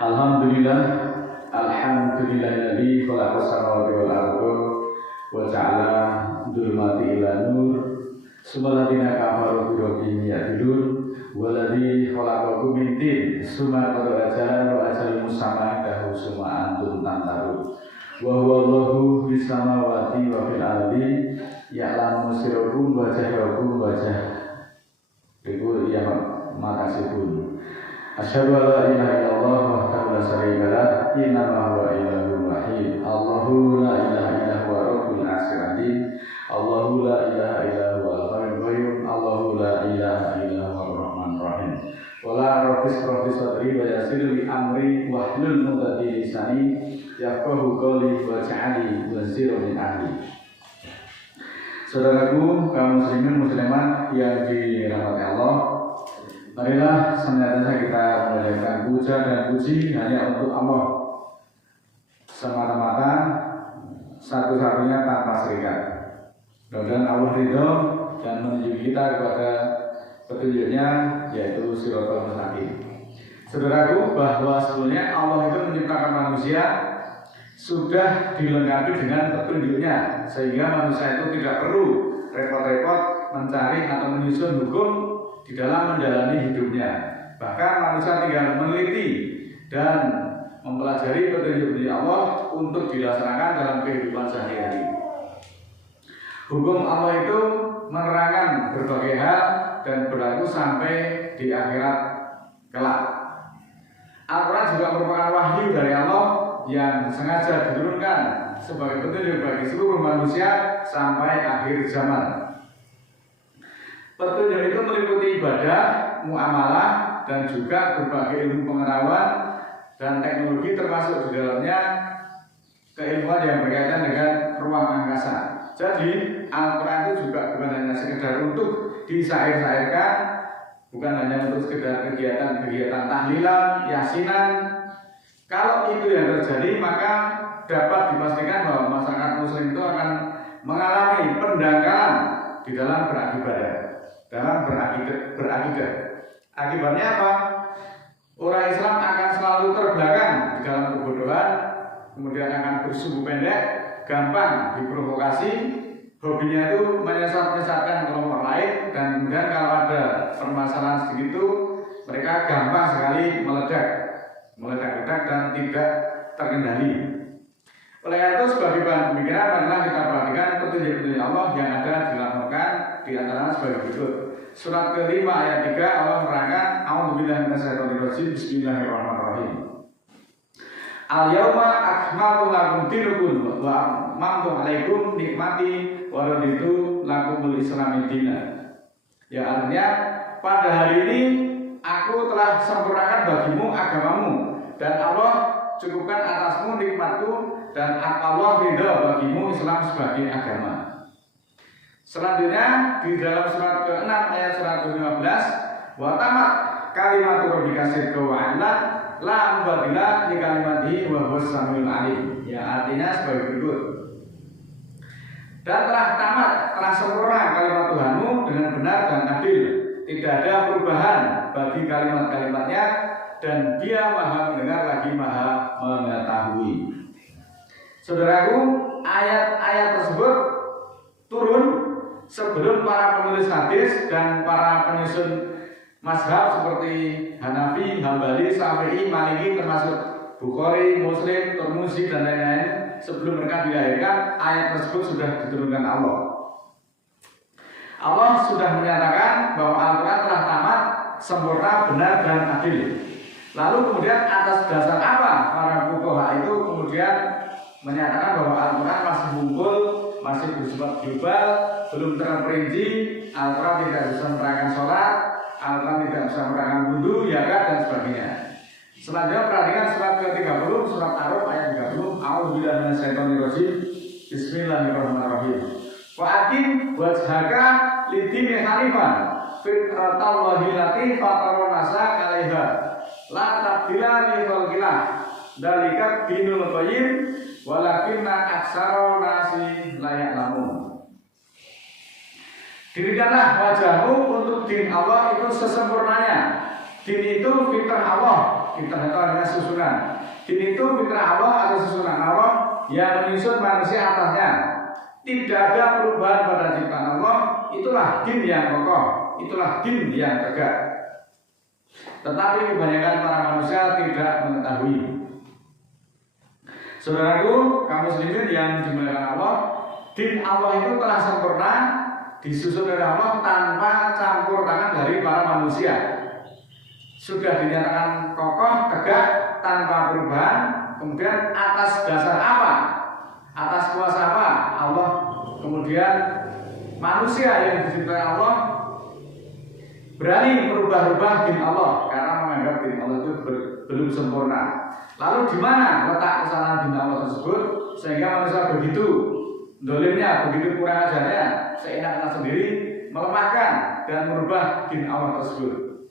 Alhamdulillah, alhamdulillahilladzi khalaqas samawati wal arda wa ja'ala dzulumati ila nur. Subhanalladziina kafaru bi rabbihim ya'dilun waladzi khalaqakum min tin summa qada ajalan wa ajalun musamma dahu summa antum tantarun. Wa huwa Allahu fis samawati wa fil ardi ya'lamu sirrakum wa jahrakum wa jahrakum ya makasihun. Asyhadu an la ilaha illallah wahdahu la syarika lah innahu huwa ilahul wahid. Allahu la ilaha illa huwa rabbul arsyil azim. Allahu la ilaha illa huwa al-hayyul qayyum. Allahu la ilaha illa huwa ar-rahmanur rahim. Wala rabbis sadri wa yassir li amri wahlul 'uqdatam lisani yafqahu qawli waj'alni waziran min amri. Saudaraku kaum muslimin muslimat yang dirahmati Allah, marilah senantiasa kita menjadikan puja dan puji hanya untuk Allah semata-mata, satu-satunya tanpa serikat. Mudah-mudahan Allah ridho dan menunjuk kita kepada petunjuknya, yaitu Shiratal Mustaqim. Saudaraku, bahwa sebelumnya Allah itu menciptakan manusia sudah dilengkapi dengan petunjuknya, sehingga manusia itu tidak perlu repot-repot mencari atau menyusun hukum di dalam menjalani hidupnya. Bahkan manusia tinggal meneliti dan mempelajari petunjuk dari Allah untuk dilaksanakan dalam kehidupan sehari-hari. Hukum Allah itu menerangkan berbagai hal dan berlaku sampai di akhirat kelak. Al-Quran juga merupakan wahyu dari Allah yang sengaja diturunkan sebagai petunjuk bagi seluruh manusia sampai akhir zaman. Petunjuk itu meliputi ibadah, muamalah, dan juga berbagai ilmu pengetahuan dan teknologi, termasuk di dalamnya keilmuan yang berkaitan dengan ruang angkasa. Jadi Al-Quran itu juga bukan hanya sekedar untuk disair-sairkan, bukan hanya untuk sekedar kegiatan-kegiatan tahlilan, yasinan. Kalau itu yang terjadi, maka dapat dipastikan bahwa masyarakat muslim itu akan mengalami pendangkalan di dalam beribadah, dalam berakidah. Akibatnya apa? Orang Islam akan selalu terbelakang di dalam kebodohan, kemudian akan bersumbu pendek, gampang diprovokasi, hobinya itu menyesatkan kelompok lain, dan kemudian kalau ada permasalahan segitu, mereka gampang sekali meledak dan tidak terkendali. Oleh itu, sebagai bahan pemikiran, marilah kita perhatikan petunjuk-petunjuk Allah yang ada di dalam Al-Quran, di antaranya sebagai berikut. Surat ke-5 ayat 3 Allah menerangkan, A'udzubillahi minasyaitonir rajim, Bismillahirrahmanirrahim. Al-yawma akmaltu lakum dinakum wa atmamtu 'alaikum nikmati wa raditu lakumul Islam dinan. Ya, artinya pada hari ini aku telah sempurnakan bagimu agamamu, dan Allah cukupkan atasmu nikmatku, dan Allah ridha bagimu Islam sebagai agama. Selanjutnya di dalam surat ke-6 ayat 115, wa tamat kalimatu rabbika sidqan wa 'adlan la mubadila li kalimatihi wa huwas samiul alim. Ya, artinya sebagai berikut. Dan telah tamat, telah sempurna kalimat Tuhanmu dengan benar dan adil. Tidak ada perubahan bagi kalimat-kalimatnya, dan Dia Maha mendengar lagi Maha mengetahui. Saudaraku, ayat-ayat tersebut turun sebelum para penulis hadis dan para penyusun mazhab seperti Hanafi, Hambali, Syafi'i, Maliki, termasuk Bukhari, Muslim, Tirmidzi, dan lain-lain, sebelum mereka dilahirkan, ayat tersebut sudah diturunkan Allah. Allah sudah menyatakan bahwa Al-Quran telah tamat, sempurna, benar, dan adil. Lalu kemudian atas dasar apa para fuqaha itu kemudian menyatakan bahwa Al-Quran masih mumpul, masih bersifat global, belum terperinci. Al-Quran tidak bisa menerangkan sholat, Al-Quran tidak bisa menerangkan wudu, zakat, dan sebagainya. Selanjutnya perhatikan surat ke-30, surat Ar-Rum ayat 30. A'udzubillahi minasyaitonir rajim. Bismillahirrahmanirrahim. Fa'atim wajhaka lidini hanifan fitratallahi lati fataron nasa 'alaiha la tabdila li khalqillah dzalika dinul qayyim walakinna aktsara nasi la ya'lamun. Dirikanlah wajahmu untuk din Allah itu sesempurnanya, Din itu fitrah Allah. Fitrah itu adalah susunan. Din itu fitrah Allah atau susunan Allah yang menyusun manusia atasnya. Tidak ada perubahan pada ciptaan Allah. Itulah din yang kokoh. Itulah din yang tegak. Tetapi kebanyakan para manusia tidak mengetahui. Saudaraku, kaum muslimin yang dimuliakan Allah, din Allah itu telah sempurna, disusun oleh Allah tanpa campur tangan dari para manusia. Sudah dinyatakan kokoh, tegak, tanpa perubahan. Kemudian atas dasar apa? Atas kuasa apa? Allah. Kemudian manusia yang diciptakan Allah berani merubah-rubah din Allah karena menganggap din Allah itu belum sempurna. Lalu di mana letak kesalahan din Allah tersebut sehingga manusia begitu dolimnya, begitu kurang ajarnya, seenaknya sendiri melemahkan dan merubah din Allah tersebut.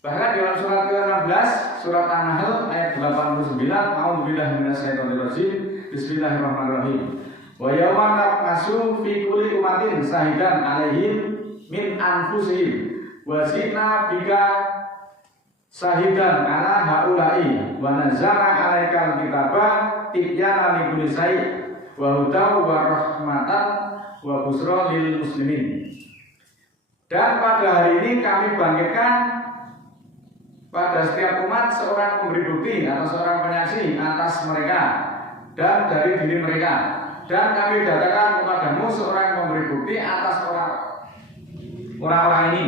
Bahkan dalam surat ke-16, surat An-Nahl ayat 89, A'udzubillahi minasyaitonirrajim. Bismillahirrahmanirrahim. Wa yawma nab'atsu fi kulli ummatin syahidan 'alaihim min anfusihim wa ji'na bika syahidan 'ala haula'i wa nazzalna 'alaikal kitaba tibyana li kulli syai' wa hudan wa rahmatan wa busra lil muslimin. Dan pada hari ini kami bangkitkan pada setiap umat seorang pemberi bukti atau seorang penyaksi atas mereka dan dari diri mereka, dan kami datangkan kepadamu seorang pemberi bukti atas orang-orang ini,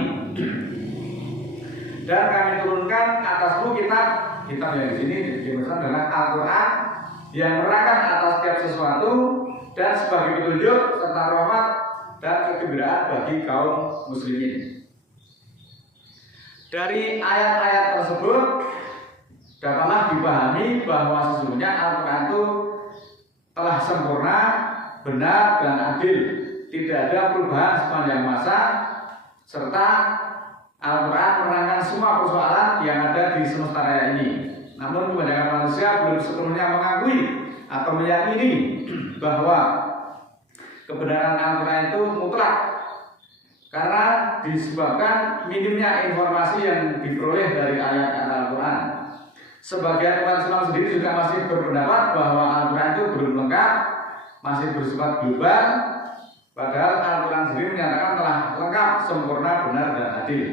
dan kami turunkan atasmu kitab yang di sini dimaksud adalah Al-Quran yang menerangkan atas setiap sesuatu dan sebagai petunjuk serta rahmat dan kegembiraan bagi kaum muslimin. Dari ayat-ayat tersebut dapatlah dipahami bahwa sesungguhnya Al-Quran itu telah sempurna, benar dan adil. Tidak ada perubahan sepanjang masa, serta Al-Quran menerangkan semua persoalan yang ada di semesta raya ini. Namun kebanyakan manusia belum sepenuhnya mengakui atau meyakini bahwa kebenaran Al-Quran itu mutlak, karena disebabkan minimnya informasi yang diperoleh dari ayat Al-Quran. Sebagian umat Islam sendiri juga masih berpendapat bahwa Al-Quran itu belum lengkap, masih bersifat global, padahal Al-Quran sendiri menyatakan telah lengkap, sempurna, benar dan adil.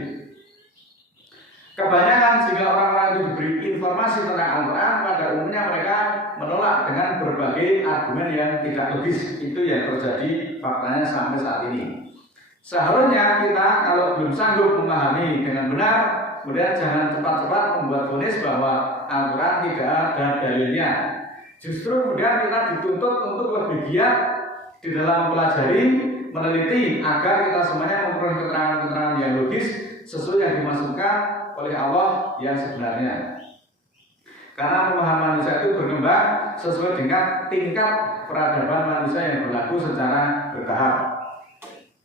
Kebanyakan sehingga orang-orang itu diberi informasi tentang Al-Quran, pada umumnya mereka menolak dengan berbagai argumen yang tidak logis. Itu yang terjadi faktanya sampai saat ini. Seharusnya kita kalau belum sanggup memahami dengan benar, kemudian jangan cepat-cepat membuat vonis bahwa Al-Quran tidak ada dalilnya. Justru kemudian kita dituntut untuk lebih giat di dalam mempelajari, meneliti, agar kita semuanya memperoleh keterangan-keterangan yang logis sesuai yang dimaksudkan oleh Allah yang sebenarnya. Karena pemahaman manusia itu berkembang sesuai dengan tingkat peradaban manusia yang berlaku secara bertahap.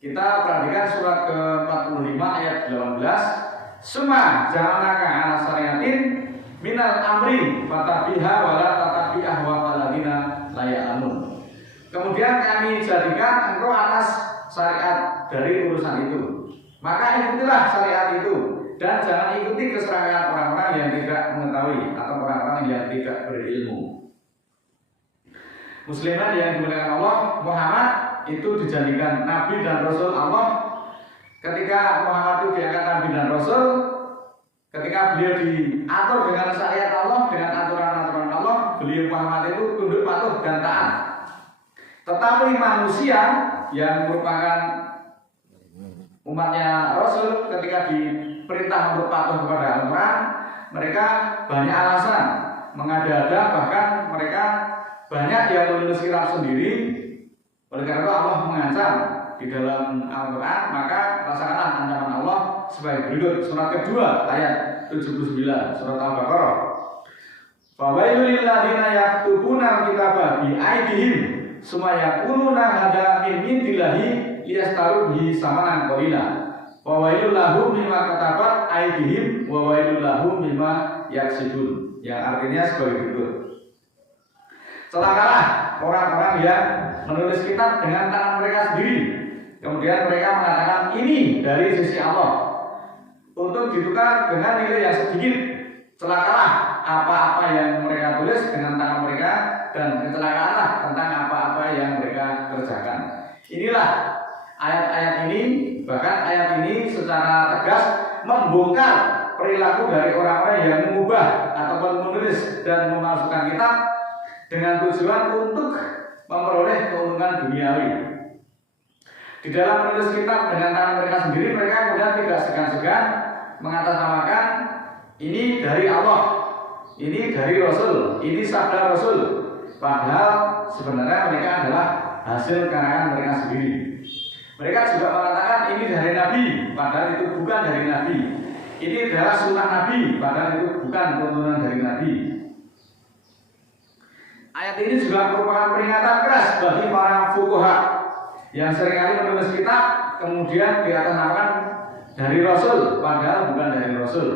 Kita perhatikan surat ke-45 ayat 18. Suma ja'alnaka 'ala syari'atin minal amri fatabiha wala tatabi ahwa alladziina la ya'lamun. Kemudian kami jadikan engkau atas syariat dari urusan itu, maka ikutilah syariat itu dan jangan ikuti keserangan orang-orang yang tidak mengetahui atau orang-orang yang tidak berilmu. Musliman yang dimuliakan Allah, Muhammad itu dijadikan Nabi dan Rasul Allah. Ketika Muhammad itu diangkat Nabi dan Rasul, ketika beliau diatur dengan syariat Allah, dengan aturan-aturan Allah, beliau Muhammad itu tunduk patuh dan taat. Tetapi manusia yang merupakan umatnya Rasul, ketika diperintah untuk patuh kepada Al-Quran, mereka banyak alasan, mengada-ada, bahkan mereka banyak yang menulis kitab sendiri. Oleh karena itu Allah mengancam di dalam Al-Quran, maka rasakanlah ancaman Allah sebagai berikut. Surat kedua ayat 79 surat Al-Baqarah. Fawailul lil ladzina yaktubuna al-kitaba bi aydihim summa yaquluna hadza min indillahi liyastaru bihi samanan qalila. Fawailul lahum mimma katabat aydihim wa wailul lahum mimma yaksibun. Yang artinya sebagai berikut. Celakalah orang-orang yang menulis kitab dengan tangan mereka sendiri, kemudian mereka mengatakan ini dari sisi Allah. untuk ditukar dengan nilai yang sedikit. Celakalah apa-apa yang mereka tulis dengan tangan mereka, dan kecelakaanlah tentang apa-apa yang mereka kerjakan. Inilah ayat-ayat ini, bahkan ayat ini secara tegas membongkar perilaku dari orang-orang yang mengubah ataupun menulis dan memasukkan kitab dengan tujuan untuk memperoleh keuntungan duniawi. Di dalam menulis kitab dengan tangan mereka sendiri, mereka kemudian tidak segan-segan mengatasnamakan ini dari Allah, ini dari Rasul, ini sabda Rasul. Padahal sebenarnya mereka adalah hasil karangan mereka sendiri. Mereka juga mengatakan ini dari Nabi, padahal itu bukan dari Nabi. Ini adalah sunnah Nabi, padahal itu bukan turunan dari Nabi. Ayat ini juga merupakan peringatan keras bagi para fuqaha yang seringkali menulis kitab kemudian diatasnamakan dari Rasul, padahal bukan dari Rasul.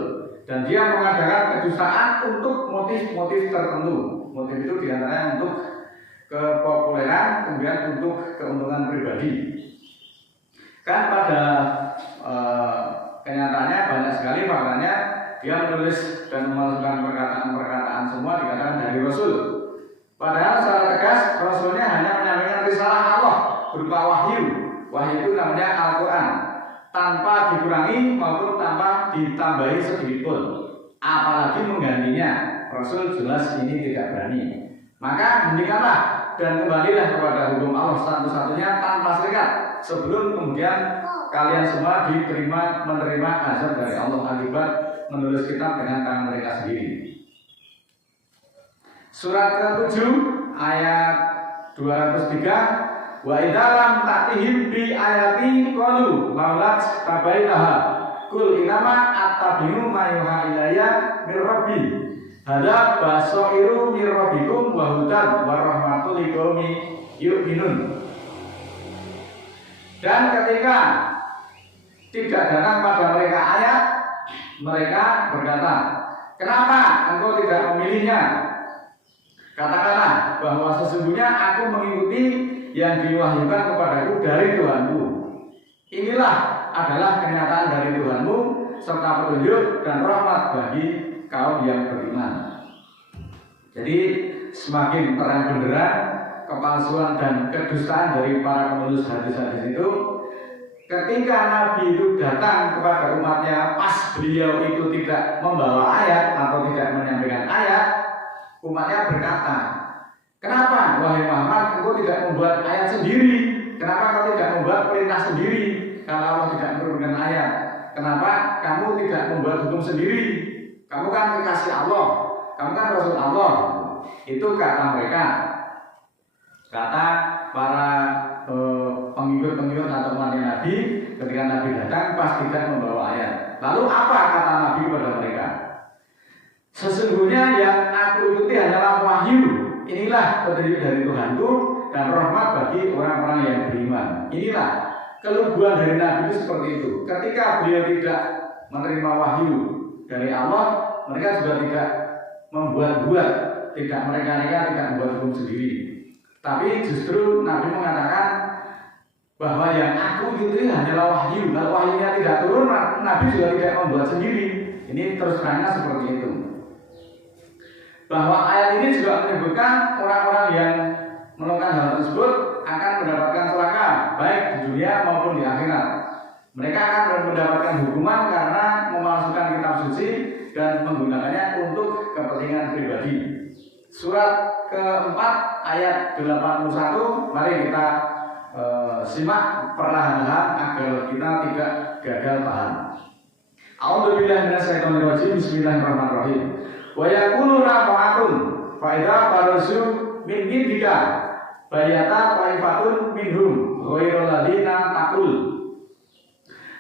Dan dia mengadakan kedustaan untuk motif-motif tertentu. Motif itu diantaranya untuk kepopuleran, kemudian untuk keuntungan pribadi. Kan pada kenyataannya banyak sekali faktanya dia menulis dan memasukkan perkataan-perkataan semua dikatakan dari Rasul. Padahal secara tegas Rasulnya hanya menyampaikan risalah Allah berupa wahyu. Wahyu itu namanya Al-Quran, tanpa dikurangi maupun tanpa ditambahi sedikit pun. Apalagi menggantinya, Rasul jelas ini tidak berani. Maka hentikanlah dan kembalilah kepada hukum Allah satu-satunya tanpa serikat, sebelum kemudian kalian semua menerima azab dari Allah akibat menulis kitab dengan tangan mereka sendiri. Surat ke-7 ayat 203, wa idzalam ta'tihim bi ayati qalu laulat tabaitaha kul inama attabi'u ma yuha ilayya mir rabbi hadza basairu mir rabbikum wa hudan wa rahmatul liqaumi yu'minun. Dan ketika tidak datang pada mereka ayat, mereka berkata, kenapa engkau tidak memilihnya? Katakanlah bahwa sesungguhnya aku mengikuti yang diwahyukan kepadaku dari Tuhanku. Inilah adalah kenyataan dari Tuhanmu serta petunjuk dan rahmat bagi kaum yang beriman. Jadi semakin terang benderang kepalsuan dan kedustaan dari para penulis hadis-hadis itu. Ketika Nabi itu datang kepada umatnya pas beliau itu tidak membawa ayat atau tidak menyampaikan ayat, umatnya berkata, kenapa wahai Muhammad engkau tidak membuat ayat sendiri? Kenapa kau tidak membuat perintah sendiri? Kalau Allah tidak menurunkan ayat, kenapa kamu tidak membuat hukum sendiri? Kamu kan kekasih Allah, kamu kan Rasul Allah. Itu kata mereka. Kata para pengikut-pengikut atau umat Nabi ketika Nabi datang pas tidak membawa ayat. Lalu apa kata Nabi kepada mereka? Sesungguhnya yang aku ikuti hanyalah wahyu. Inilah petunjuk dari Tuhanku dan rahmat bagi orang-orang yang beriman. Inilah keluguan dari Nabi itu seperti itu. Ketika beliau tidak menerima wahyu dari Allah, mereka juga tidak membuat-buat, tidak mereka-reka, tidak membuat hukum sendiri. Tapi justru Nabi mengatakan bahwa yang aku ikuti hanyalah wahyu. Kalau wahyunya tidak turun, Nabi juga tidak membuat sendiri. Ini terus terangnya seperti itu. Bahwa ayat ini juga menyebutkan orang-orang yang melakukan hal tersebut akan mendapatkan celaka baik di dunia maupun di akhirat. Mereka akan mendapatkan hukuman karena memalsukan kitab suci dan menggunakannya untuk kepentingan pribadi. Surat keempat ayat 81, mari kita simak perlahan-lahan agar kita tidak gagal paham. A'udzubillahi minasyaitonirrajim. Bismillahirrahmanirrahim. Wa yaquluna ta'atun fa idza farasu min indika bayata taifatun minhum ghairul ladina taqul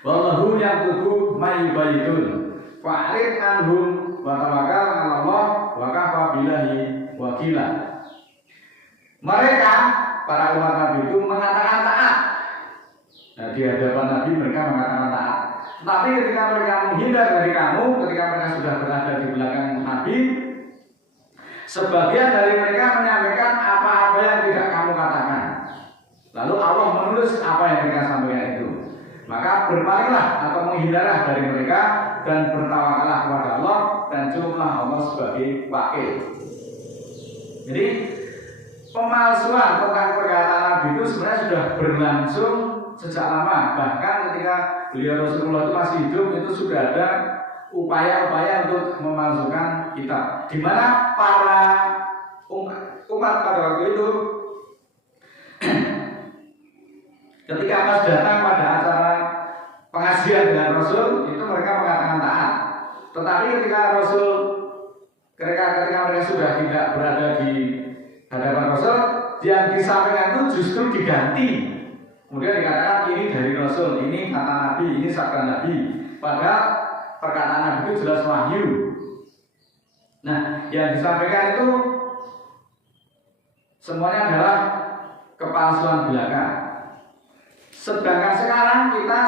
wallahu yaqulu may yubayitun fa'rid anhum wa tawakkal 'ala Allah wa kafa billahi wakila. Mereka para umat Nabi itu mengatakan taat. Nah, di hadapan Nabi mereka mengatakan taat. Tapi ketika mereka menghindar dari kamu, ketika mereka sudah berada di belakang Nabi, sebagian dari mereka menyampaikan apa-apa yang tidak kamu katakan. Lalu Allah menulis apa yang mereka sampaikan itu. Maka berpalinglah atau menghindarlah dari mereka dan bertawakallah kepada Allah dan cukuplah Allah sebagai wakil. Jadi pemalsuan tentang perkataan Nabi itu sebenarnya sudah berlangsung sejak lama. Bahkan ketika beliau Rasulullah itu masih hidup itu sudah ada upaya-upaya untuk memalsukan kitab. Di mana para umat pada waktu itu ketika pas datang pada acara pengajian dengan Rasul itu mereka mengatakan taat. Tetapi ketika mereka sudah tidak berada di hadapan Rasul, yang disampaikan itu justru diganti. Kemudian dikatakan ini dari Rasul, ini kata Nabi, ini sabda Nabi. Padahal perkataan Nabi itu jelas wahyu. Nah, yang disampaikan itu semuanya adalah kepalsuan belaka. Sedangkan sekarang kita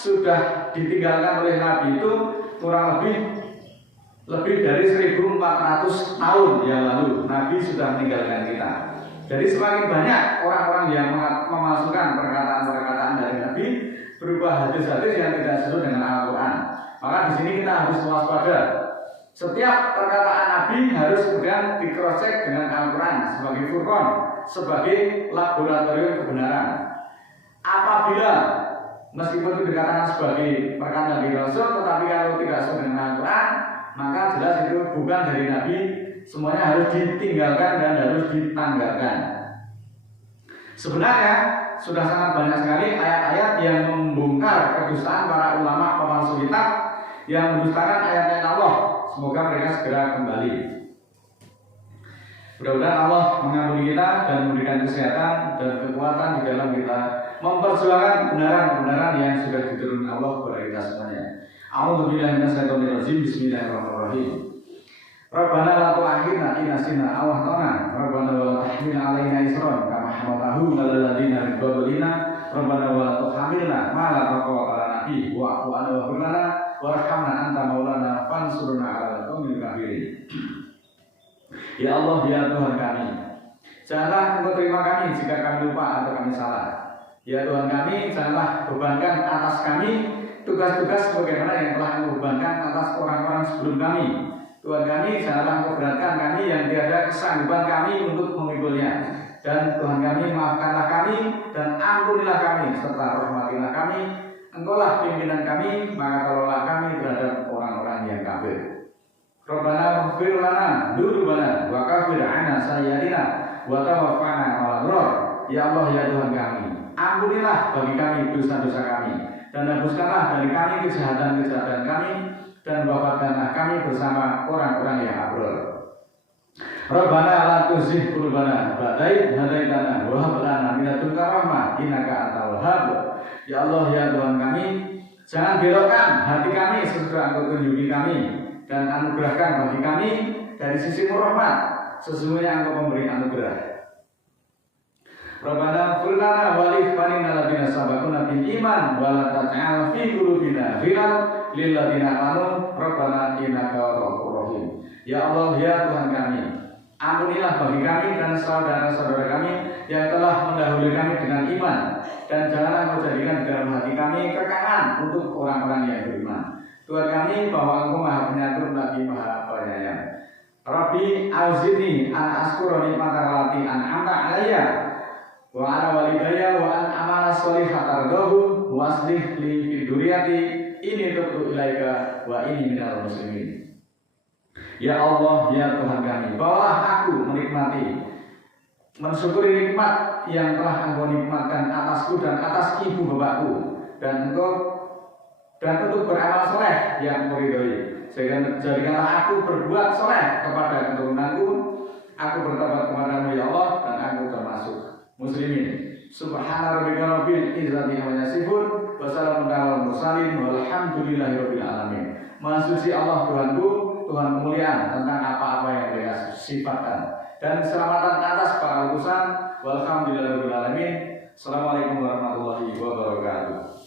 sudah ditinggalkan oleh Nabi itu kurang lebih dari 1400 tahun yang lalu. Nabi sudah meninggalkan kita. Jadi semakin banyak orang-orang yang memasukkan perkataan-perkataan dari Nabi berupa hadis-hadis yang tidak sesuai dengan Al-Quran. Maka di sini kita harus waspada. Setiap perkataan Nabi harus kemudian di-cross-check dengan Al-Quran sebagai furqan, sebagai laboratorium kebenaran. Apabila meskipun itu dikatakan sebagai perkataan dari Rasul, tetapi kalau tidak sesuai dengan Al-Quran, maka jelas itu bukan dari Nabi. Semuanya harus ditinggalkan dan harus ditanggalkan. Sebenarnya sudah sangat banyak sekali ayat-ayat yang membongkar kedustaan para ulama pemalsu kitab yang mendustakan ayat-ayat Allah. Semoga mereka segera kembali. Mudah-mudahan Allah mengampuni kita dan memberikan kesehatan dan kekuatan di dalam kita memperjuangkan kebenaran-kebenaran yang sudah diturunkan Allah kepada kita semuanya. A'udzubillahi minasyaitonir rajim. Bismillahirrahmanirrahim. Rabbana la tu'akhidna in nasina aw akhtana. Rabbana wa la tahmil 'alaina isran kama hamaltahu 'alal ladzina min qablina. Rabbana wa la tuhamilna ma la taqwa lana bihi wa'fu 'anna waghfir lana warhamna anta maulana fansurna 'alal qaumil kafirin. Ya Allah, ya Tuhan kami, janganlah Engkau terima kami jika kami lupa atau kami salah. Ya Tuhan kami, janganlah bebankan atas kami tugas-tugas sebagaimana yang telah Engkau bebankan atas orang-orang sebelum kami. Tuhan kami, janganlah Engkau beratkan kami yang tiada kesanggupan kami untuk memikulnya. Dan Tuhan kami, maafkanlah kami dan ampunilah kami serta rahmatilah kami. Engkaulah pimpinan kami, maka tolonglah kami terhadap orang-orang yang kafir. Rabbana ighfir lana dzunubana wa kaffir 'anna sayyi'atina wa tawaffana ma'al abrar. Ya Allah, ya Tuhan kami, ampunilah bagi kami dosa-dosa kami dan hapuskanlah dari kami kejahatan-kejahatan kami dan wafatkanlah kami bersama orang-orang yang abrar. Rabbana la tuzigh qulubana ba'da idh hadaitana wa hab lana min ladunka rahmah innaka antal wahhab. Ya Allah, ya Tuhan kami, jangan belokkan hati kami sesudah Engkau tunjuki kami dan anugerahkan bagi kami dari sisi rahmat, sesungguhnya Engkau memberi anugerah. Rabbana ighfir lana wa li ikhwanina alladziina sabaquna bil iman wa la taj'al fi qulubina ghillan lil ladziina amanu rabbana innaka ghafurur rahim. Ya Allah, ya Tuhan kami, ampunilah bagi kami dan saudara-saudara kami yang telah mendahului kami dengan iman, dan janganlah Engkau jadikan di dalam hati kami kekangan untuk orang-orang yang beriman. Tuhan kami, bahwa Engkau Maha Penyatur lagi Maha Penyayang. Rabbi auzi'ni an askura nikmataka allati an'amta 'alayya wa 'ala walidayya wa an amala sholihan tardahu wa aslih li fi dzurriyyati inni tubtu ilaika wa inni minal muslimin. Ya Allah, ya Tuhan kami, bawalah aku menikmati, mensyukuri nikmat yang telah Engkau nikmatkan atasku dan atas ibu bapakku, dan untuk beramal soleh yang Engkau ridhoi. Sehingga jadikanlah aku berbuat soleh kepada keturunanku. Aku bertobat kepadamu ya Allah, dan aku termasuk muslimin. Subhana rabbika rabbil izzati amma yasifun wa salamun alal mursalin walhamdulillahi rabbil alamin. Maha suci Allah Tuhanku, Tuhan kemuliaan tentang apa-apa yang mereka sifatkan, dan keselamatan atas para utusan. Walhamdulillahi rabbil alamin. Assalamualaikum warahmatullahi wabarakatuh.